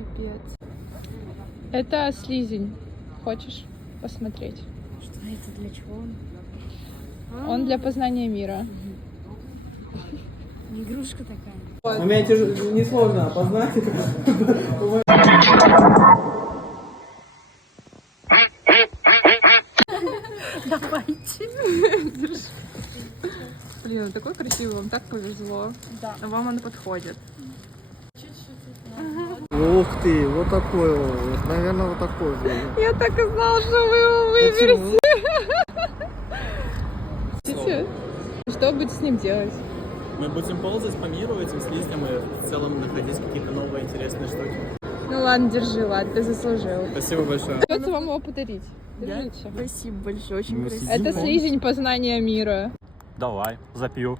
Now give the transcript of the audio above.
Пипец. Это слизень. Хочешь посмотреть? Что это, для чего он? Он для познания мира. Игрушка такая. Меня несложно опознать. Давайте. Блин, он такой красивый, вам так повезло. Да. А вам он подходит. Ух ты, вот такой вот. Наверное, вот такой будет. Я так и знала, что вы его выберете. Видите? Что будете с ним делать? Мы будем ползать по миру этим слизням и в целом находить какие-то новые интересные штуки. Ну ладно, держи, ладно, ты заслужил. Спасибо большое. Придется вам его подарить. Держите. Спасибо большое, очень Мы красиво. Это слизень познания мира. Давай, запью.